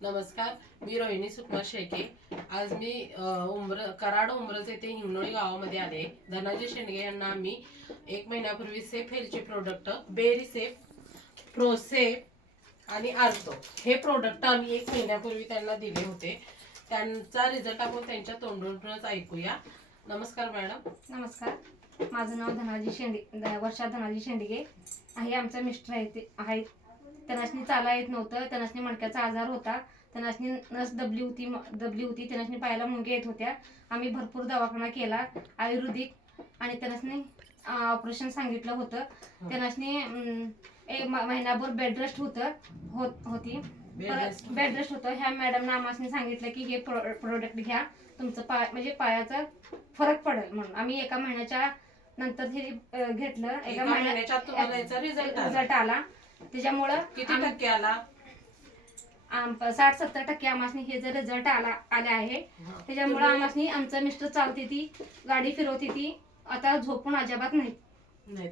नमस्कार, मी रोहिणी सुकुमार शेळके. आज मी कराड उमरज येथे हिंगणोळी गावामध्ये आले. धनाजी शेंडगे यांना आम्ही 1 महिन्यापूर्वी सेफ हेल्थचे प्रोडक्ट बेरी सेफ, प्रोसेफ आणि आर्थो हे प्रोडक्ट आम्ही 1 महिन्यापूर्वी त्यांना दिले होते. त्यांचा रिझल्ट आपण त्यांच्या तोंडूनच ऐकूया. नमस्कार मॅडम. नमस्कार, माझं नाव धनाजी शेंडगे, वर्षा धनाजी शेंडगे आहे. आमचा मिस्टर आहेत. त्यांना चाला येत नव्हतं, त्यांना मणक्याचा आजार होता, त्यांना नस दबली होती, त्यांना पायाला मुंग्या येत होत्या. आम्ही भरपूर दवाखाना केला आयुर्वेदिक आणि त्यांना ऑपरेशन सांगितलं होतं. त्यांना 1 महिनाभर बेड रेस्ट होती. बेड रेस्ट होतं. ह्या मॅडमनं आम्हाला सांगितलं की हे प्रोडक्ट घ्या, तुमचं म्हणजे पायाचा फरक पडेल म्हणून. आम्ही 1 महिन्याच्या नंतर हे घेतलं. 1 महिन्याच्या तुम्हाला याचा रिझल्ट आला. त्याच्यामुळं किती टक्के आला? 60-70% आम्हाला हे जर रिझल्ट आले आहे. त्याच्यामुळं आम्हाला आमचं मिस्टर चालते ती गाडी फिरवते ती आता झोपून अजिबात नाही.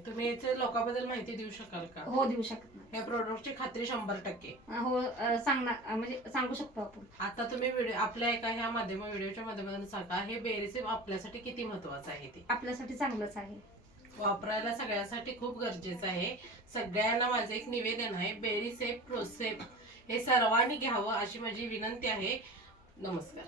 तुम्ही याचे लोकांबद्दल माहिती देऊ शकाल का? हो, देऊ शकतो. या प्रोडक्टची खात्री 100%. हो, सांगणार म्हणजे सांगू शकतो आपण. आता तुम्ही आपल्या एका ह्या व्हिडिओच्या माध्यमातून सांगा, हे बेरीसेफ आपल्यासाठी किती महत्वाचं आहे ते. आपल्यासाठी चांगलंच आहे, वापरायला सगळ्यांसाठी खूप गरजेचं आहे. सगळ्यांना माझं एक निवेदन आहे, बेरीसेफ, प्रोसेफ हे सर्वांनी घ्यावं अशी माझी विनंती आहे. नमस्कार.